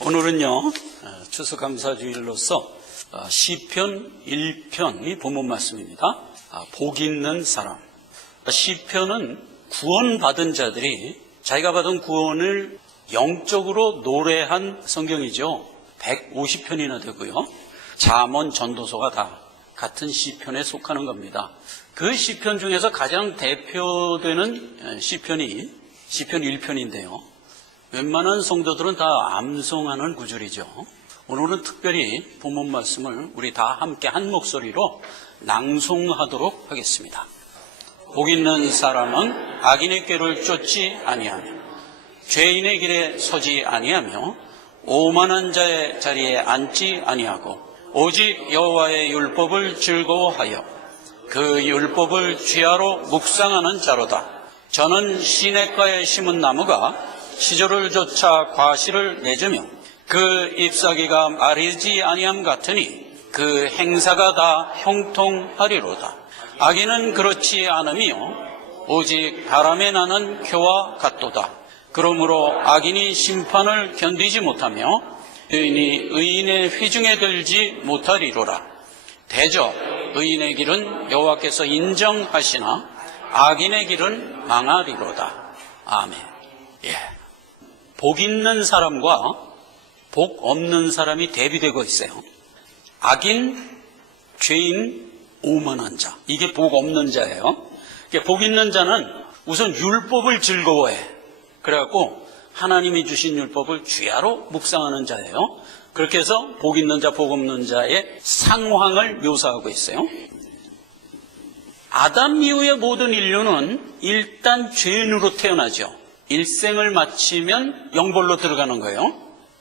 오늘은요, 추수감사주일로서 시편 1편이 본문 말씀입니다. 복 있는 사람. 시편은 구원받은 자들이 자기가 받은 구원을 영적으로 노래한 성경이죠. 150편이나 되고요. 잠언, 전도서가 다 같은 시편에 속하는 겁니다. 그 시편 중에서 가장 대표되는 시편이 시편 1편인데요. 웬만한 성도들은 다 암송하는 구절이죠. 오늘은 특별히 본문 말씀을 우리 다 함께 한 목소리로 낭송하도록 하겠습니다. 복 있는 사람은 악인의 꾀를 쫓지 아니하며 죄인의 길에 서지 아니하며 오만한 자의 자리에 앉지 아니하고 오직 여호와의 율법을 즐거워하여 그 율법을 쥐하로 묵상하는 자로다. 저는 시냇가에 심은 나무가 시절을 쫓아 과실을 맺으며 그 잎사귀가 마르지 아니함 같으니 그 행사가 다 형통하리로다. 악인은 그렇지 않으며 오직 바람에 나는 표와 같도다. 그러므로 악인이 심판을 견디지 못하며 의인이 의인의 휘중에 들지 못하리로라. 대저 의인의 길은 여호와께서 인정하시나 악인의 길은 망하리로다. 아멘. 복 있는 사람과 복 없는 사람이 대비되고 있어요. 악인, 죄인, 오만한 자. 이게 복 없는 자예요. 복 있는 자는 우선 율법을 즐거워해. 그래갖고 하나님이 주신 율법을 쥐하로 묵상하는 자예요. 그렇게 해서 복 있는 자, 복 없는 자의 상황을 묘사하고 있어요. 아담 이후의 모든 인류는 일단 죄인으로 태어나죠. 일생을 마치면 영벌로 들어가는 거예요.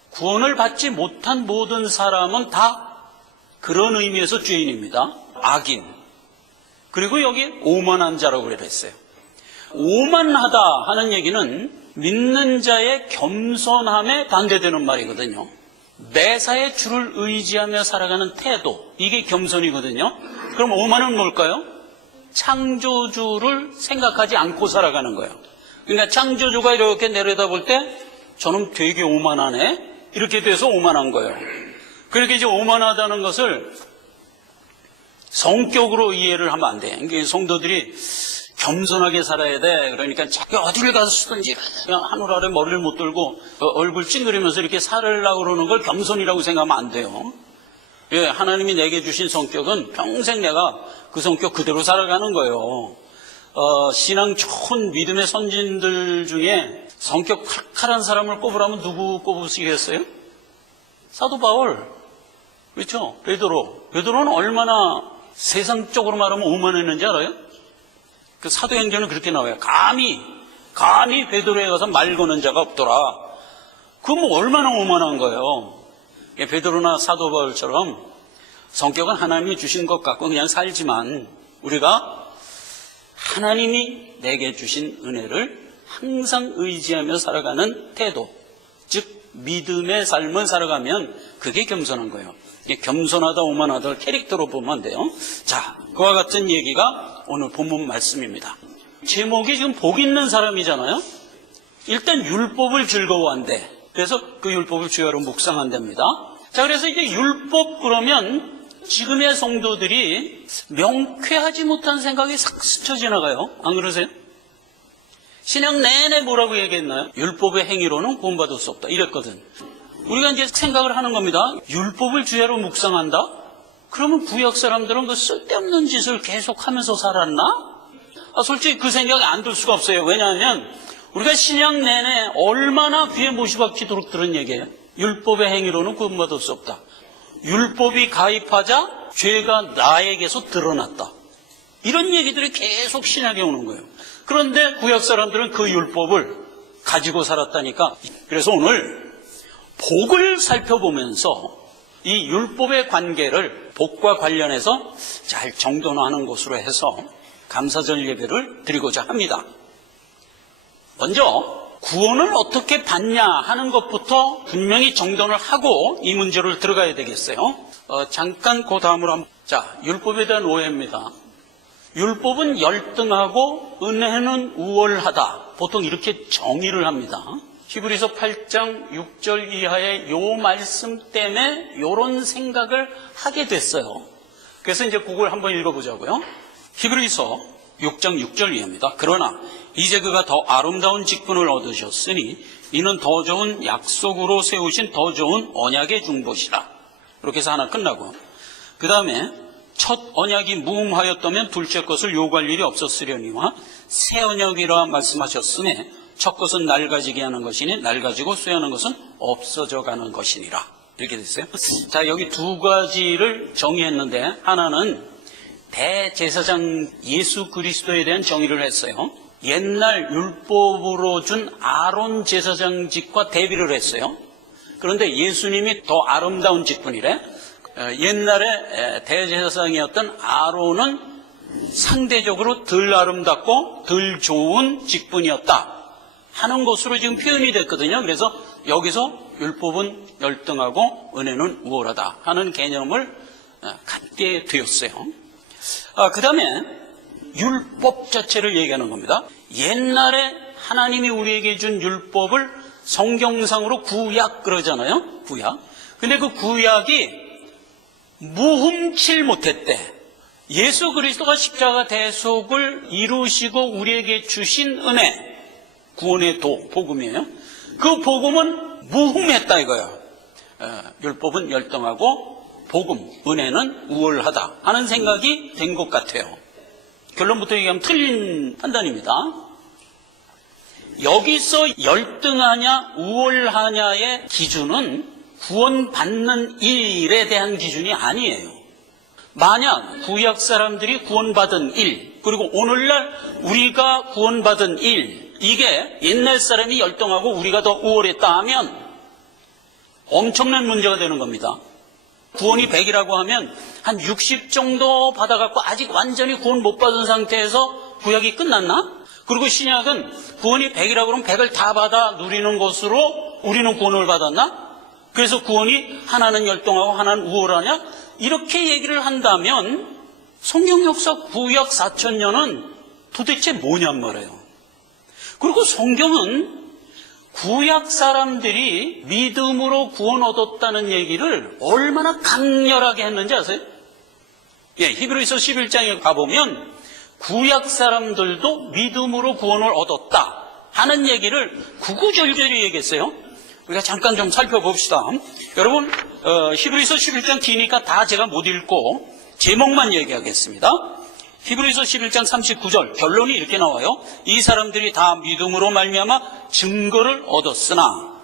구원을 받지 못한 모든 사람은 다 그런 의미에서 죄인입니다. 악인. 그리고 여기 오만한 자라고 그랬어요. 오만하다 하는 얘기는 믿는 자의 겸손함에 반대되는 말이거든요. 매사에 주를 의지하며 살아가는 태도, 이게 겸손이거든요. 그럼 오만은 뭘까요? 창조주를 생각하지 않고 살아가는 거예요. 그러니까 창조주가 이렇게 내려다볼 때 저는 되게 오만하네, 이렇게 돼서 오만한 거예요. 그렇게 이제 오만하다는 것을 성격으로 이해를 하면 안 돼. 그러니까 성도들이 겸손하게 살아야 돼. 그러니까 자기 어디를 가서 쓰든지 그냥 하늘 아래 머리를 못 들고 얼굴 찡그리면서 이렇게 살으려고 그러는 걸 겸손이라고 생각하면 안 돼요. 하나님이 내게 주신 성격은 평생 내가 그 성격 그대로 살아가는 거예요. 신앙 좋은 믿음의 선진들 중에 성격 칼칼한 사람을 꼽으라면 누구 꼽으시겠어요? 사도 바울, 그렇죠? 베드로는 얼마나 세상적으로 말하면 오만했는지 알아요? 그 사도행전은 그렇게 나와요. 감히 베드로에 가서 말 거는 자가 없더라. 그건 뭐 얼마나 오만한 거예요. 베드로나 사도 바울처럼 성격은 하나님이 주신 것 같고 그냥 살지만 우리가 하나님이 내게 주신 은혜를 항상 의지하며 살아가는 태도, 즉 믿음의 삶을 살아가면 그게 겸손한 거예요. 겸손하다 오만하다 캐릭터로 보면 안 돼요. 자, 그와 같은 얘기가 오늘 본문 말씀입니다. 제목이 지금 복 있는 사람이잖아요. 일단 율법을 즐거워한대. 그래서 그 율법을 주야로 묵상한답니다. 자, 그래서 이제 율법 그러면 지금의 성도들이 명쾌하지 못한 생각이 싹 스쳐 지나가요. 안 그러세요? 신약 내내 뭐라고 얘기했나요? 율법의 행위로는 구원받을 수 없다. 이랬거든. 우리가 이제 생각을 하는 겁니다. 율법을 주야로 묵상한다? 그러면 구약 사람들은 그 쓸데없는 짓을 계속하면서 살았나? 솔직히 그 생각이 안 들 수가 없어요. 왜냐하면 우리가 신약 내내 얼마나 귀에 못이 박히도록 들은 얘기예요. 율법의 행위로는 구원받을 수 없다. 율법이 가입하자 죄가 나에게서 드러났다. 이런 얘기들이 계속 신약에 오는 거예요. 그런데 구약 사람들은 그 율법을 가지고 살았다니까. 그래서 오늘 복을 살펴보면서 이 율법의 관계를 복과 관련해서 잘 정돈하는 것으로 해서 감사절 예배를 드리고자 합니다. 먼저 구원을 어떻게 받냐 하는 것부터 분명히 정돈을 하고 이 문제를 들어가야 되겠어요. 잠깐 그 다음으로 한번. 자, 율법에 대한 오해입니다. 율법은 열등하고 은혜는 우월하다. 보통 이렇게 정의를 합니다. 히브리서 8장 6절 이하의 요 말씀 때문에 요런 생각을 하게 됐어요. 그래서 이제 그걸 한번 읽어보자고요. 히브리서 6장 6절 이하입니다. 그러나 이제 그가 더 아름다운 직분을 얻으셨으니 이는 더 좋은 약속으로 세우신 더 좋은 언약의 중보시라. 이렇게 해서 하나 끝나고, 그 다음에 첫 언약이 무음하였다면 둘째 것을 요구할 일이 없었으려니와 새 언약이라 말씀하셨으니 첫 것은 낡아지게 하는 것이니 낡아지고 쇠하는 것은 없어져 가는 것이니라. 이렇게 됐어요. 자, 여기 두 가지를 정의했는데, 하나는 대제사장 예수 그리스도에 대한 정의를 했어요. 옛날 율법으로 준 아론 제사장직과 대비를 했어요. 그런데 예수님이 더 아름다운 직분이래. 옛날에 대제사장이었던 아론은 상대적으로 덜 아름답고 덜 좋은 직분이었다 하는 것으로 지금 표현이 됐거든요. 그래서 여기서 율법은 열등하고 은혜는 우월하다 하는 개념을 갖게 되었어요. 그 다음에 율법 자체를 얘기하는 겁니다. 옛날에 하나님이 우리에게 준 율법을 성경상으로 구약 그러잖아요. 구약. 근데 그 구약이 무흠칠 못했대. 예수 그리스도가 십자가 대속을 이루시고 우리에게 주신 은혜, 구원의 도, 복음이에요. 그 복음은 무흠했다 이거예요. 율법은 열등하고 복음, 은혜는 우월하다 하는 생각이 된 것 같아요. 결론부터 얘기하면 틀린 판단입니다. 여기서 열등하냐 우월하냐의 기준은 구원받는 일에 대한 기준이 아니에요. 만약 구약 사람들이 구원받은 일, 그리고 오늘날 우리가 구원받은 일, 이게 옛날 사람이 열등하고 우리가 더 우월했다 하면 엄청난 문제가 되는 겁니다. 구원이 100이라고 하면 한 60 정도 받아갖고 아직 완전히 구원 못 받은 상태에서 구약이 끝났나? 그리고 신약은 구원이 100이라고 그러면 100을 다 받아 누리는 것으로 우리는 구원을 받았나? 그래서 구원이 하나는 열등하고 하나는 우월하냐? 이렇게 얘기를 한다면 성경 역사 구약 4000년은 도대체 뭐냔 말이에요. 그리고 성경은 구약 사람들이 믿음으로 구원 얻었다는 얘기를 얼마나 강렬하게 했는지 아세요? 히브리서 11장에 가보면 구약 사람들도 믿음으로 구원을 얻었다 하는 얘기를 구구절절히 얘기했어요. 우리가 잠깐 좀 살펴봅시다. 여러분, 히브리서 11장 기니까 다 제가 못 읽고 제목만 얘기하겠습니다. 히브리서 11장 39절 결론이 이렇게 나와요. 이 사람들이 다 믿음으로 말미암아 증거를 얻었으나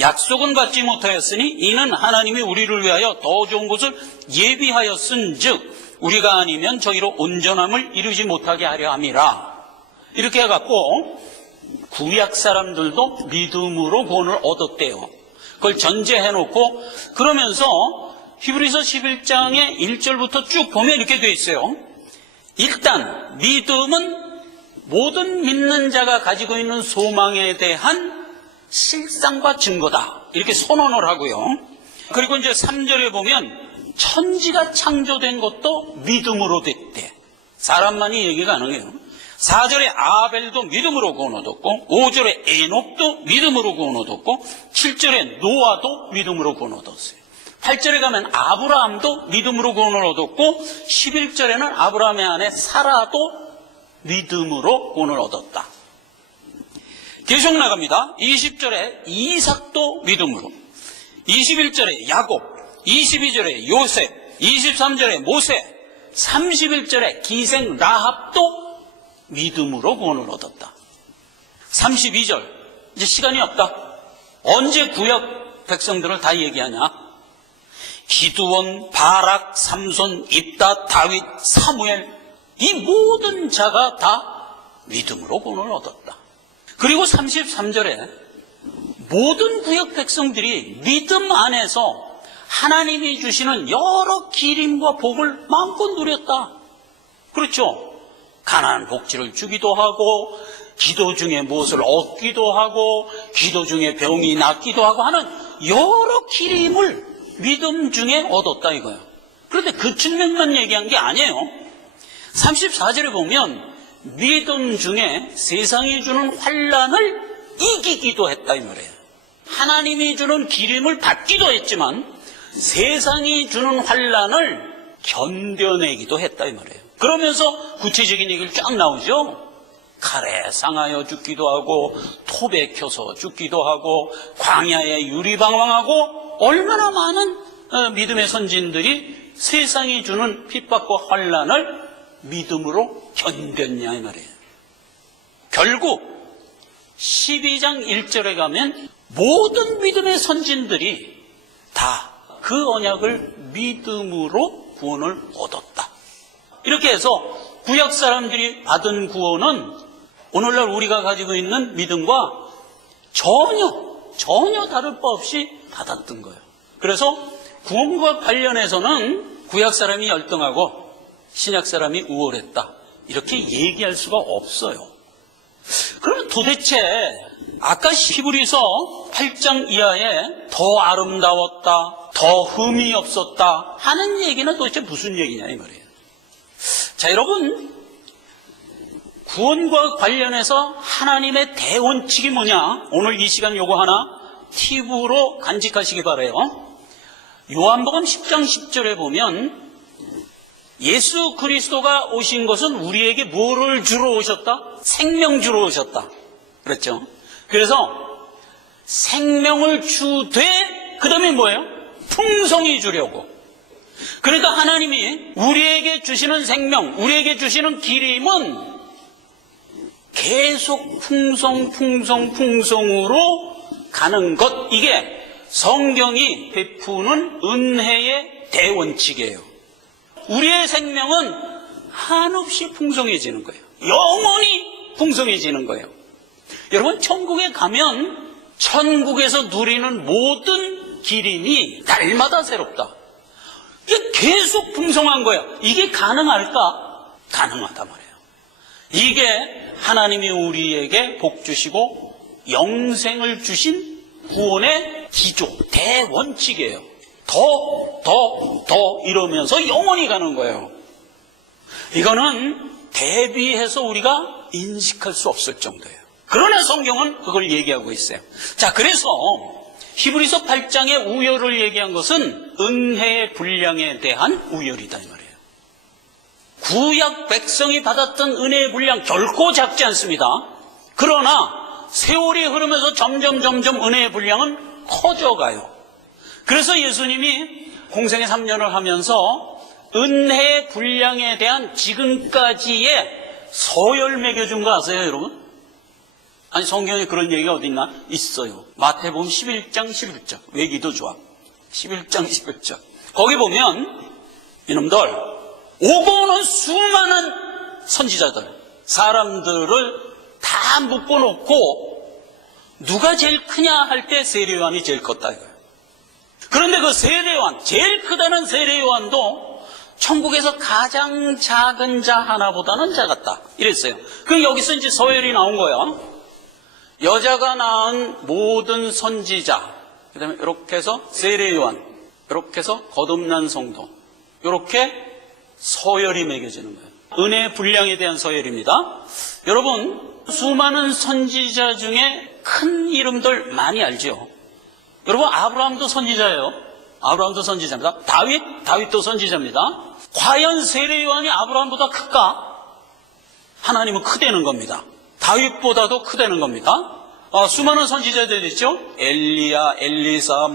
약속은 받지 못하였으니 이는 하나님이 우리를 위하여 더 좋은 것을 예비하였은즉 우리가 아니면 저희로 온전함을 이루지 못하게 하려 함이라. 이렇게 해갖고 구약 사람들도 믿음으로 구원을 얻었대요. 그걸 전제해놓고 그러면서 히브리서 11장의 1절부터 쭉 보면 이렇게 돼 있어요. 일단 믿음은 모든 믿는 자가 가지고 있는 소망에 대한 실상과 증거다. 이렇게 선언을 하고요. 그리고 이제 3절에 보면 천지가 창조된 것도 믿음으로 됐대. 사람만이 얘기가 가능해요. 4절에 아벨도 믿음으로 구원 얻었고 5절에 에녹도 믿음으로 구원 얻었고 7절에 노아도 믿음으로 구원 얻었어요. 8절에 가면 아브라함도 믿음으로 구원을 얻었고 11절에는 아브라함의 아내 사라도 믿음으로 구원을 얻었다. 계속 나갑니다. 20절에 이삭도 믿음으로, 21절에 야곱, 22절에 요셉, 23절에 모세, 31절에 기생 라합도 믿음으로 구원을 얻었다. 32절, 이제 시간이 없다. 언제 구약 백성들을 다 얘기하냐? 기드온, 바락, 삼손, 입다, 다윗, 사무엘, 이 모든 자가 다 믿음으로 구원을 얻었다. 그리고 33절에 모든 구약 백성들이 믿음 안에서 하나님이 주시는 여러 기림과 복을 마음껏 누렸다. 그렇죠? 가난한 복지를 주기도 하고 기도 중에 무엇을 얻기도 하고 기도 중에 병이 낫기도 하고 하는 여러 기림을 믿음 중에 얻었다 이거예요. 그런데 그 측면만 얘기한 게 아니에요. 34절에 보면 믿음 중에 세상이 주는 환난을 이기기도 했다 이 말이에요. 하나님이 주는 기림을 받기도 했지만 세상이 주는 환난을 견뎌내기도 했다 이 말이에요. 그러면서 구체적인 얘기를 쫙 나오죠. 칼에 상하여 죽기도 하고 톱에 켜서 죽기도 하고 광야에 유리방황하고 얼마나 많은 믿음의 선진들이 세상이 주는 핍박과 환난을 믿음으로 견뎠냐 이 말이에요. 결국 12장 1절에 가면 모든 믿음의 선진들이 다 그 언약을 믿음으로 구원을 얻었다. 이렇게 해서 구약 사람들이 받은 구원은 오늘날 우리가 가지고 있는 믿음과 전혀 다를 바 없이 받았던 거예요. 그래서 구원과 관련해서는 구약 사람이 열등하고 신약 사람이 우월했다 이렇게 얘기할 수가 없어요. 그러면 도대체 아까 히브리서 8장 이하에 더 아름다웠다, 더 흠이 없었다 하는 얘기는 도대체 무슨 얘기냐 이 말이에요. 자, 여러분, 구원과 관련해서 하나님의 대원칙이 뭐냐? 오늘 이 시간 요거 하나 팁으로 간직하시기 바라요. 요한복음 10장 10절에 보면 예수 그리스도가 오신 것은 우리에게 뭐를 주러 오셨다? 생명 주러 오셨다. 그랬죠? 그래서 생명을 주되 그 다음에 뭐예요? 풍성히 주려고. 그러니까 하나님이 우리에게 주시는 생명, 우리에게 주시는 기림은 계속 풍성으로 가는 것, 이게 성경이 베푸는 은혜의 대원칙이에요. 우리의 생명은 한없이 풍성해지는 거예요. 영원히 풍성해지는 거예요. 여러분, 천국에 가면 천국에서 누리는 모든 기림이 날마다 새롭다. 이게 계속 풍성한 거예요. 이게 가능할까? 가능하단 말이에요. 이게 하나님이 우리에게 복 주시고 영생을 주신 구원의 기조, 대원칙이에요. 더 이러면서 영원히 가는 거예요. 이거는 대비해서 우리가 인식할 수 없을 정도예요. 그러나 성경은 그걸 얘기하고 있어요. 자, 그래서 히브리서 8장의 우열을 얘기한 것은 은혜의 분량에 대한 우열이다 이 말이에요. 구약 백성이 받았던 은혜의 분량 결코 작지 않습니다. 그러나 세월이 흐르면서 점점 은혜의 분량은 커져가요. 그래서 예수님이 공생의 3년을 하면서 은혜의 분량에 대한 지금까지의 서열 매겨준 거 아세요, 여러분? 아니, 성경에 그런 얘기가 어디 있나? 있어요. 마태복음 11장 11절. 외기도 좋아. 11장 11절. 거기 보면 이놈들 오고 오는 수많은 선지자들, 사람들을 다 묶어놓고 누가 제일 크냐 할 때 세례요한이 제일 컸다 이거예요. 그런데 그 세례요한, 제일 크다는 세례요한도 천국에서 가장 작은 자 하나보다는 작았다 이랬어요. 그럼 여기서 이제 서열이 나온 거예요. 여자가 낳은 모든 선지자, 그 다음에 이렇게 해서 세례요한, 이렇게 해서 거듭난 성도, 이렇게 서열이 매겨지는 거예요. 은혜의 분량에 대한 서열입니다. 여러분, 수많은 선지자 중에 큰 이름들 많이 알죠? 여러분, 아브라함도 선지자예요. 아브라함도 선지자입니다. 다윗도 선지자입니다. 과연 세례요한이 아브라함보다 클까? 하나님은 크다는 겁니다. 다윗보다도 크다는 겁니다. 수많은 선지자들 있죠? 엘리야, 엘리사,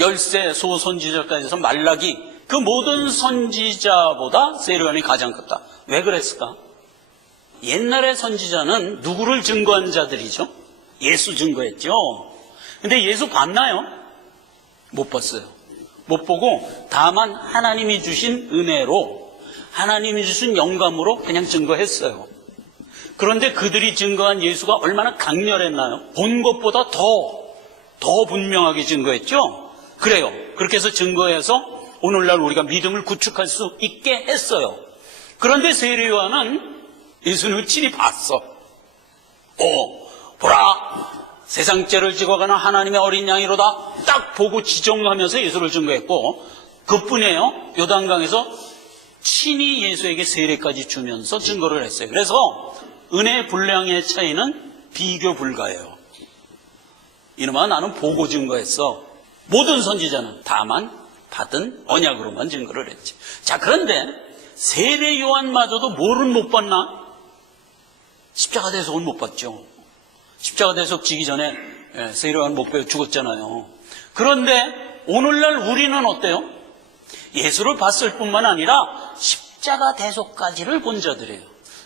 열세 소선지자까지 해서 말라기, 그 모든 선지자보다 세례요한이 가장 컸다. 왜 그랬을까? 옛날의 선지자는 누구를 증거한 자들이죠? 예수 증거했죠. 근데 예수 봤나요? 못 봤어요. 못 보고 다만 하나님이 주신 은혜로, 하나님이 주신 영감으로 그냥 증거했어요. 그런데 그들이 증거한 예수가 얼마나 강렬했나요? 본 것보다 더 분명하게 증거했죠? 그래요. 그렇게 해서 증거해서 오늘날 우리가 믿음을 구축할 수 있게 했어요. 그런데 세례요한은 예수님을 친히 봤어. 보라! 세상 죄를 지고 가는 하나님의 어린 양이로다. 딱 보고 지정하면서 예수를 증거했고, 그뿐이에요. 요단강에서 친히 예수에게 세례까지 주면서 증거를 했어요. 그래서 은혜의 분량의 차이는 비교 불가해요. 이놈아 나는 보고 증거했어. 모든 선지자는 다만 받은 언약으로만 증거를 했지. 자, 그런데 세례 요한마저도 뭐를 못 봤나? 십자가 대속은 못 봤죠. 십자가 대속 지기 전에 세례 요한 못 배워 죽었잖아요. 그런데 오늘날 우리는 어때요? 예수를 봤을 뿐만 아니라 십자가 대속까지를 본 자들이에요.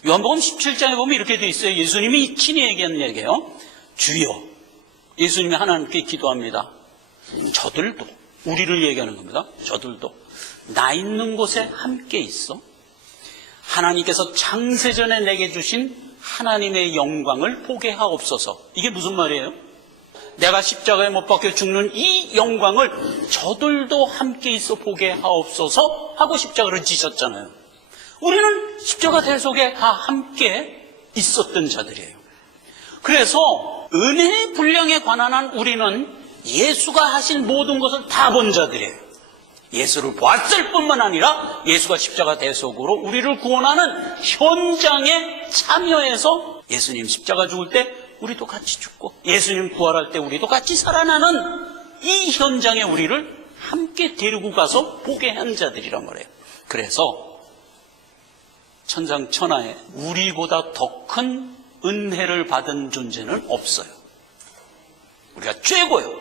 요한복음 17장에 보면 이렇게 돼 있어요. 예수님이 친히 얘기한 얘기예요. 주여, 예수님이 하나님께 기도합니다. 저들도, 우리를 얘기하는 겁니다. 저들도 나 있는 곳에 함께 있어 하나님께서 창세전에 내게 주신 하나님의 영광을 보게 하옵소서. 이게 무슨 말이에요? 내가 십자가에 못 박혀 죽는 이 영광을 저들도 함께 있어 보게 하옵소서 하고 십자가를 지셨잖아요. 우리는 십자가 대속에 다 함께 있었던 자들이에요. 그래서 은혜의 분량에 관한 한 우리는 예수가 하신 모든 것을 다 본 자들이에요. 예수를 보았을 뿐만 아니라 예수가 십자가 대속으로 우리를 구원하는 현장에 참여해서 예수님 십자가 죽을 때 우리도 같이 죽고 예수님 부활할 때 우리도 같이 살아나는 이 현장에 우리를 함께 데리고 가서 보게 한 자들이란 말이에요. 그래서 천상천하에 우리보다 더 큰 은혜를 받은 존재는 없어요. 우리가 최고예요.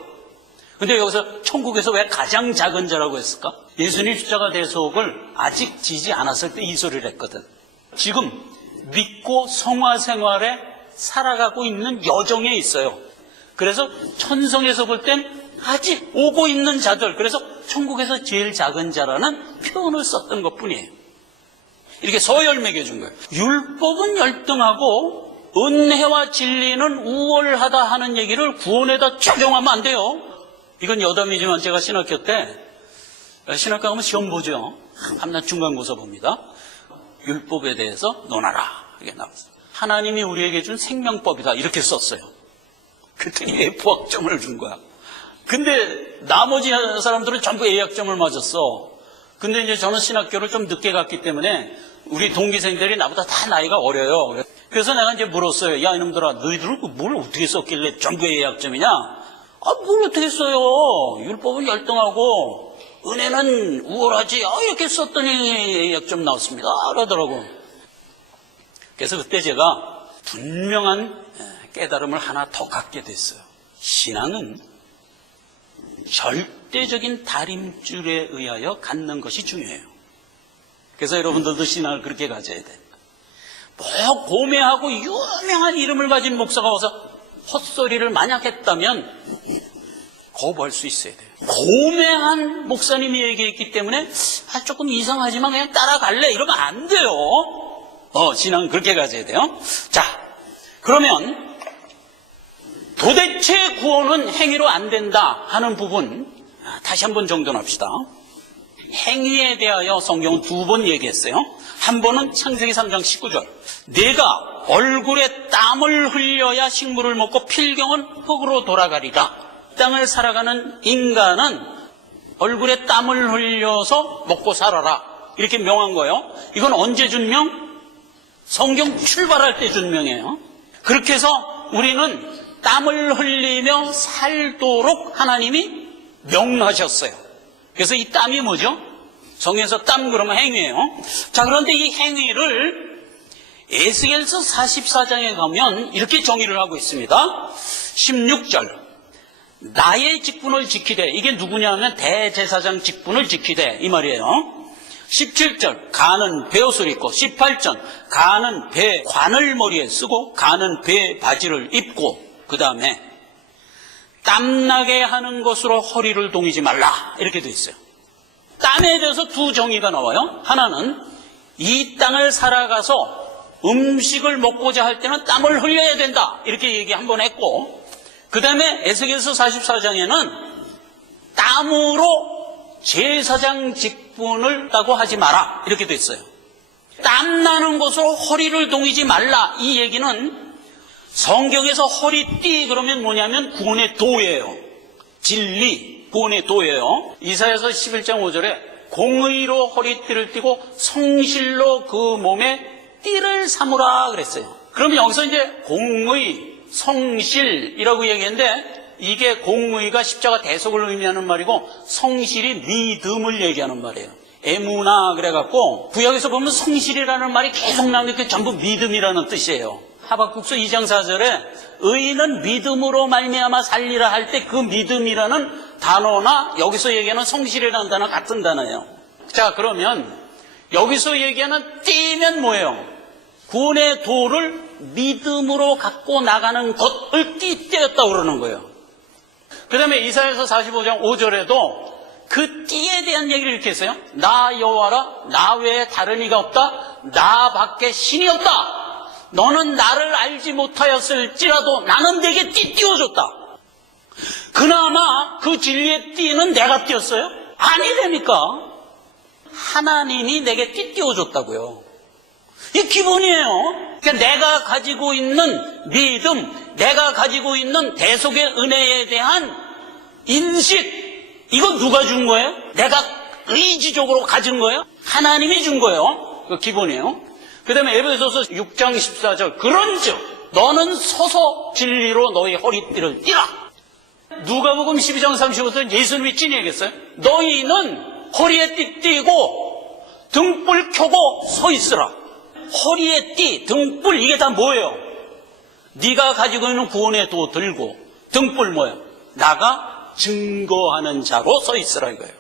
근데 여기서 천국에서 왜 가장 작은 자라고 했을까? 예수님 십자가 대속을 아직 지지 않았을 때 이 소리를 했거든. 지금 믿고 성화 생활에 살아가고 있는 여정에 있어요. 그래서 천성에서 볼 땐 아직 오고 있는 자들, 그래서 천국에서 제일 작은 자라는 표현을 썼던 것뿐이에요. 이렇게 서열 매겨준 거예요. 율법은 열등하고 은혜와 진리는 우월하다 하는 얘기를 구원에다 적용하면 안 돼요. 이건 여담이지만 제가 신학교 때, 신학교 가면 시험 보죠. 한낱 중간고사 봅니다. 율법에 대해서 논하라. 이게 나왔어요. 하나님이 우리에게 준 생명법이다. 이렇게 썼어요. 그랬더니 F학점을 준 거야. 근데 나머지 사람들은 전부 A학점을 맞았어. 근데 이제 저는 신학교를 좀 늦게 갔기 때문에 우리 동기생들이 나보다 다 나이가 어려요. 그래서 내가 이제 물었어요. 야, 이놈들아, 너희들은 뭘 어떻게 썼길래 전부 A학점이냐? 아, 뭘 어떻게 써요? 율법은 열등하고 은혜는 우월하지. 이렇게 썼더니 A학점 나왔습니다. 그러더라고. 그래서 그때 제가 분명한 깨달음을 하나 더 갖게 됐어요. 신앙은 절대적인 다림줄에 의하여 갖는 것이 중요해요. 그래서 여러분들도 신앙을 그렇게 가져야 돼. 뭐 고매하고 유명한 이름을 가진 목사가 와서 헛소리를 만약 했다면 거부할 수 있어야 돼요. 고매한 목사님이 얘기했기 때문에 조금 이상하지만 그냥 따라갈래 이러면 안 돼요. 신앙은 그렇게 가져야 돼요. 자, 그러면 도대체 구원은 행위로 안 된다 하는 부분 다시 한번 정돈합시다. 행위에 대하여 성경은 두 번 얘기했어요. 한 번은 창세기 3장 19절. 내가 얼굴에 땀을 흘려야 식물을 먹고 필경은 흙으로 돌아가리라. 땅을 살아가는 인간은 얼굴에 땀을 흘려서 먹고 살아라. 이렇게 명한 거예요. 이건 언제 준 명? 성경 출발할 때 준 명이에요. 그렇게 해서 우리는 땀을 흘리며 살도록 하나님이 명하셨어요. 그래서 이 땀이 뭐죠? 성경에서 땀 그러면 행위예요. 자, 그런데 이 행위를 에스겔서 44장에 가면 이렇게 정의를 하고 있습니다. 16절. 나의 직분을 지키되, 이게 누구냐 하면 대제사장 직분을 지키되 이 말이에요. 17절, 가는 베옷을 입고, 18절, 가는 배 관을 머리에 쓰고, 가는 배 바지를 입고, 그 다음에 땀나게 하는 것으로 허리를 동이지 말라. 이렇게 돼 있어요. 땀에 대해서 두 정의가 나와요. 하나는 이 땅을 살아가서 음식을 먹고자 할 때는 땀을 흘려야 된다. 이렇게 얘기 한번 했고, 그 다음에 에스겔서 44장에는 땀으로 제사장 직분을 따고 하지 마라. 이렇게 돼 있어요. 땀나는 것으로 허리를 동이지 말라. 이 얘기는 성경에서 허리띠 그러면 뭐냐면 구원의 도예요. 진리, 구원의 도예요. 이사야서 11장 5절에 공의로 허리띠를 띠고 성실로 그 몸에 띠를 삼으라 그랬어요. 그러면 여기서 이제 공의, 성실이라고 얘기했는데 이게 공의가 십자가 대속을 의미하는 말이고 성실이 믿음을 얘기하는 말이에요. 에무나 그래갖고 구약에서 보면 성실이라는 말이 계속 나오는 게 전부 믿음이라는 뜻이에요. 하박국서 2장 4절에 의인은 믿음으로 말미암아 살리라 할 때 그 믿음이라는 단어나 여기서 얘기하는 성실이라는 단어 같은 단어예요. 자, 그러면 여기서 얘기하는 띠면 뭐예요? 구원의 도를 믿음으로 갖고 나가는 것을 띠떼였다고 그러는 거예요. 그 다음에 이사야서 45장 5절에도 그 띠에 대한 얘기를 이렇게 했어요. 나 여호와라, 나 외에 다른 이가 없다, 나 밖에 신이 없다. 너는 나를 알지 못하였을지라도 나는 내게 띠 띄워줬다. 그나마 그 진리의 띠는 내가 띄웠어요? 아니라니까. 하나님이 내게 띠 띄워줬다고요. 이게 기본이에요. 그러니까 내가 가지고 있는 믿음, 내가 가지고 있는 대속의 은혜에 대한 인식, 이거 누가 준 거예요? 내가 의지적으로 가진 거예요? 하나님이 준 거예요. 그 기본이에요. 그 다음에 에베소서 6장 14절 그런즉 너는 서서 진리로 너희 허리띠를 띠라. 누가복음 12장 35절 예수님이 찐 얘기했어요. 너희는 허리에 띠 띠고 등불 켜고 서 있으라. 허리에 띠, 등불 이게 다 뭐예요? 네가 가지고 있는 구원의 도 들고 등불 뭐예요? 나가 증거하는 자로 서 있으라 이거예요.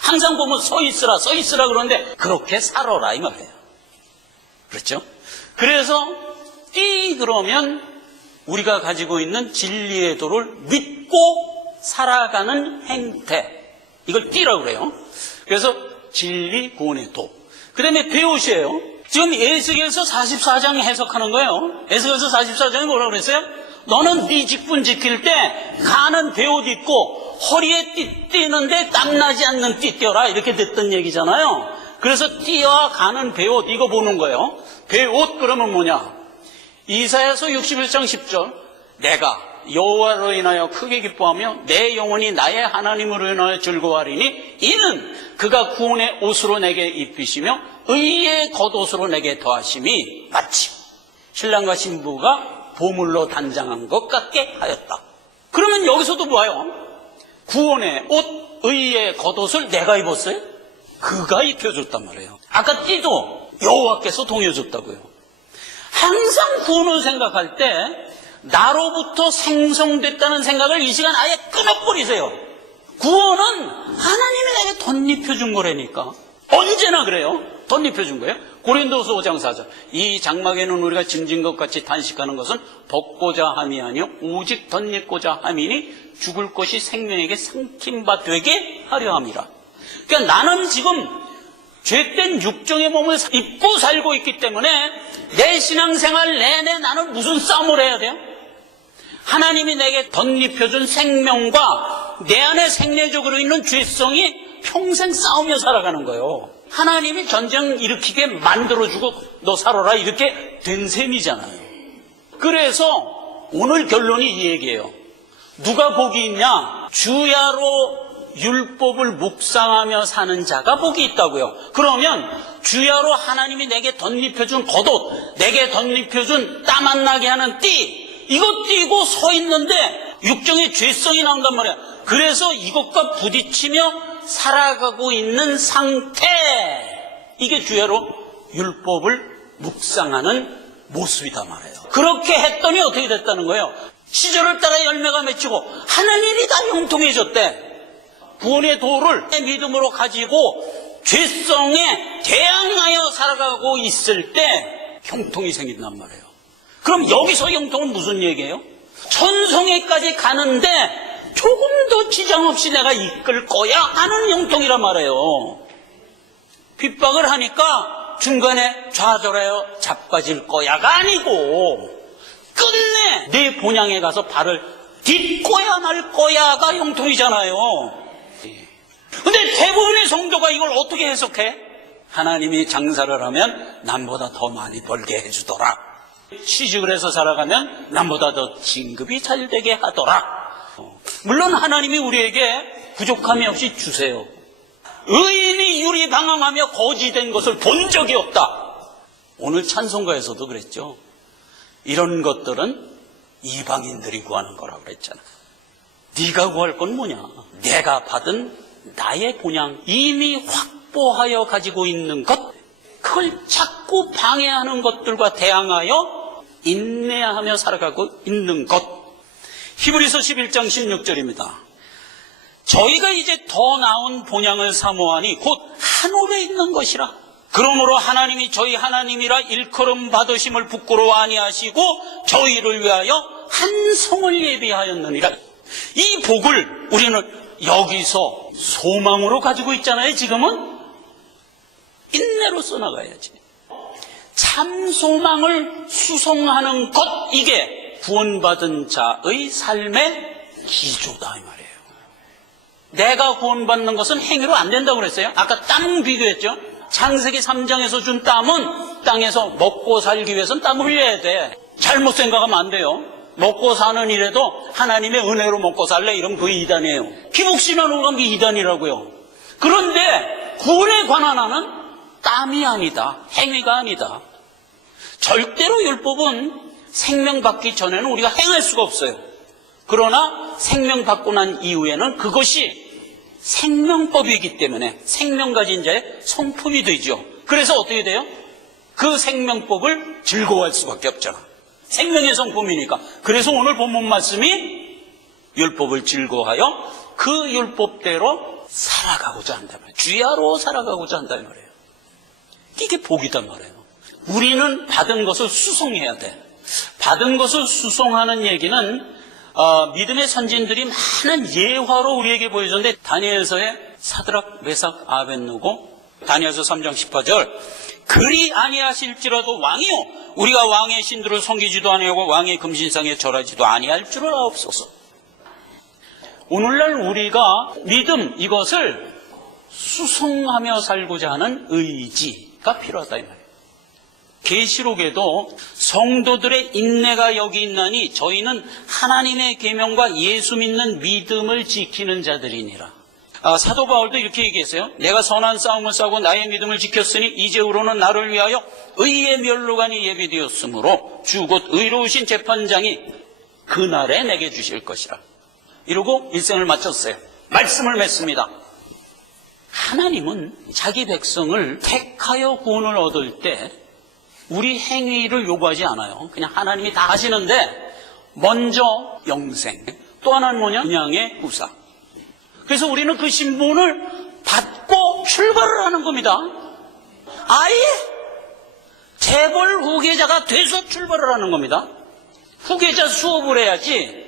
항상 보면 서 있으라 그러는데 그렇게 살아라 이 말이에요. 그렇죠? 그래서 띠 그러면 우리가 가지고 있는 진리의 도를 믿고 살아가는 행태, 이걸 띠라고 그래요. 그래서 진리 구원의 도. 그 다음에 배옷이에요. 지금 에스겔서 44장 해석하는 거예요. 에스겔서 44장이 뭐라고 그랬어요? 너는 네 직분 지킬 때 가는 배옷 입고 허리에 띠 띠는데 땀나지 않는 띠 띄어라 이렇게 됐던 얘기잖아요. 그래서 띠와 가는 배옷 이거 보는 거예요. 배옷 그러면 뭐냐? 이사야서 61장 10절 내가 여호와로 인하여 크게 기뻐하며 내 영혼이 나의 하나님으로 인하여 즐거워하리니 이는 그가 구원의 옷으로 내게 입히시며 의의 겉옷으로 내게 더하심이 마치 신랑과 신부가 보물로 단장한 것 같게 하였다. 그러면 여기서도 뭐예요? 구원의 옷, 의의 겉옷을 내가 입었어요? 그가 입혀줬단 말이에요. 아까 띠도 여호와께서 동여줬다고요. 항상 구원을 생각할 때 나로부터 생성됐다는 생각을 이 시간 아예 끊어버리세요. 구원은 하나님이 내게 덧입혀준 거라니까. 언제나 그래요. 덧입혀준 거예요. 고린도서 5장 4절 이 장막에는 우리가 짐진 것 같이 단식하는 것은 벗고자 함이 아니요 오직 덧입고자 함이니 죽을 것이 생명에게 삼킴바 되게 하려 함이라. 그러니까 나는 지금 죄된 육정의 몸을 입고 살고 있기 때문에 내 신앙생활 내내 나는 무슨 싸움을 해야 돼요? 하나님이 내게 덧입혀준 생명과 내 안에 생리적으로 있는 죄성이 평생 싸우며 살아가는 거예요. 하나님이 전쟁 일으키게 만들어주고 너 살아라 이렇게 된 셈이잖아요. 그래서 오늘 결론이 이 얘기예요. 누가 복이 있냐? 주야로 율법을 묵상하며 사는 자가 복이 있다고요. 그러면 주야로 하나님이 내게 덧입혀준 겉옷, 내게 덧입혀준 땀 안 나게 하는 띠, 이거 띠고 서 있는데 육정의 죄성이 나온단 말이야. 그래서 이것과 부딪히며 살아가고 있는 상태, 이게 주야로 율법을 묵상하는 모습이다 말이에요. 그렇게 했더니 어떻게 됐다는 거예요? 시절을 따라 열매가 맺히고 하나님이 다 형통해졌대. 구원의 도를 믿음으로 가지고 죄성에 대항하여 살아가고 있을 때 형통이 생긴단 말이에요. 그럼 여기서 형통은 무슨 얘기예요? 천성에까지 가는데 조금 더 지장 없이 내가 이끌 거야 하는 형통이란 말이에요. 핍박을 하니까 중간에 좌절하여 자빠질 거야가 아니고 끝내 내 본향에 가서 발을 딛고야 말 거야가 형통이잖아요. 근데 대부분의 성도가 이걸 어떻게 해석해? 하나님이 장사를 하면 남보다 더 많이 벌게 해주더라. 취직을 해서 살아가면 남보다 더 진급이 잘 되게 하더라. 물론 하나님이 우리에게 부족함이 없이 주세요. 의인이 유리방황하며 거지된 것을 본 적이 없다. 오늘 찬송가에서도 그랬죠. 이런 것들은 이방인들이 구하는 거라고 그랬잖아요. 네가 구할 건 뭐냐? 내가 받은 나의 본향, 이미 확보하여 가지고 있는 것, 그걸 자꾸 방해하는 것들과 대항하여 인내하며 살아가고 있는 것. 히브리서 11장 16절입니다. 저희가 이제 더 나은 본향을 사모하니 곧 하늘에 있는 것이라. 그러므로 하나님이 저희 하나님이라 일컬음 받으심을 부끄러워 아니하시고 저희를 위하여 한 성을 예비하였느니라. 이 복을 우리는 여기서 소망으로 가지고 있잖아요. 지금은 인내로 써나가야지. 참 소망을 수송하는 것, 이게 구원받은 자의 삶의 기조다 이 말이에요. 내가 구원받는 것은 행위로 안 된다고 그랬어요. 아까 땀 비교했죠. 창세기 3장에서 준 땀은 땅에서 먹고 살기 위해서는 땀을 흘려야 돼. 잘못 생각하면 안 돼요. 먹고 사는 일에도 하나님의 은혜로 먹고 살래 이러면 그게 이단이에요. 기복신앙으로 가면 그게 이단이라고요. 그런데 구원에 관한 한은 땀이 아니다, 행위가 아니다. 절대로 율법은 생명 받기 전에는 우리가 행할 수가 없어요. 그러나 생명 받고 난 이후에는 그것이 생명법이기 때문에 생명 가진 자의 성품이 되죠. 그래서 어떻게 돼요? 그 생명법을 즐거워할 수밖에 없잖아. 생명의 성품이니까. 그래서 오늘 본문 말씀이 율법을 즐거워하여 그 율법대로 살아가고자 한다 말이에요. 주야로 살아가고자 한다 말이에요. 이게 복이단 말이에요. 우리는 받은 것을 수송해야 돼. 받은 것을 수송하는 얘기는 믿음의 선진들이 많은 예화로 우리에게 보여줬는데, 다니엘서의 사드락, 메삭, 아벳느고, 다니엘서 3장 18절, 그리 아니하실지라도 왕이요 우리가 왕의 신들을 섬기지도 아니하고 왕의 금신상에 절하지도 아니할 줄을 아옵소서. 오늘날 우리가 믿음, 이것을 수송하며 살고자 하는 의지가 필요하다 이 말이에요. 계시록에도 성도들의 인내가 여기 있나니 저희는 하나님의 계명과 예수 믿는 믿음을 지키는 자들이니라. 사도 바울도 이렇게 얘기했어요. 내가 선한 싸움을 싸우고 나의 믿음을 지켰으니 이제후로는 나를 위하여 의의 면류관이 예비되었으므로 주 곧 의로우신 재판장이 그날에 내게 주실 것이라. 이러고 일생을 마쳤어요. 말씀을 맺습니다. 하나님은 자기 백성을 택하여 구원을 얻을 때 우리 행위를 요구하지 않아요. 그냥 하나님이 다 하시는데, 먼저 영생, 또 하나는 뭐냐? 그냥의 후사. 그래서 우리는 그 신분을 받고 출발을 하는 겁니다. 아예 재벌 후계자가 돼서 출발을 하는 겁니다. 후계자 수업을 해야지.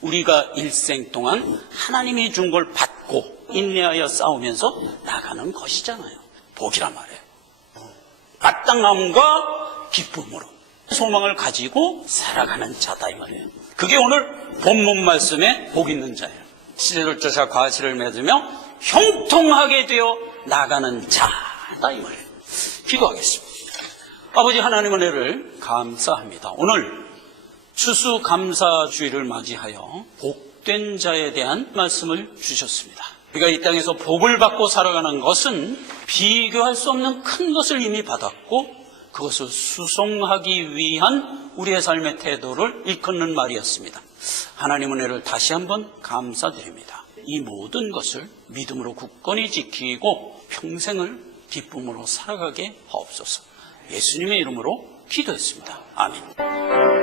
우리가 일생 동안 하나님이 준 걸 받고 인내하여 싸우면서 나가는 것이잖아요. 복이란 말이에요. 마땅함과 기쁨으로 소망을 가지고 살아가는 자다 이 말이에요. 그게 오늘 본문 말씀에 복 있는 자예요. 씨를 쫓아 과실을 맺으며 형통하게 되어 나가는 자다 이 말이에요. 기도하겠습니다. 아버지 하나님 은혜를 감사합니다. 오늘 추수감사주의를 맞이하여 복된 자에 대한 말씀을 주셨습니다. 우리가 이 땅에서 복을 받고 살아가는 것은 비교할 수 없는 큰 것을 이미 받았고 그것을 수송하기 위한 우리의 삶의 태도를 일컫는 말이었습니다. 하나님 은혜를 다시 한번 감사드립니다. 이 모든 것을 믿음으로 굳건히 지키고 평생을 기쁨으로 살아가게 하옵소서. 예수님의 이름으로 기도했습니다. 아멘.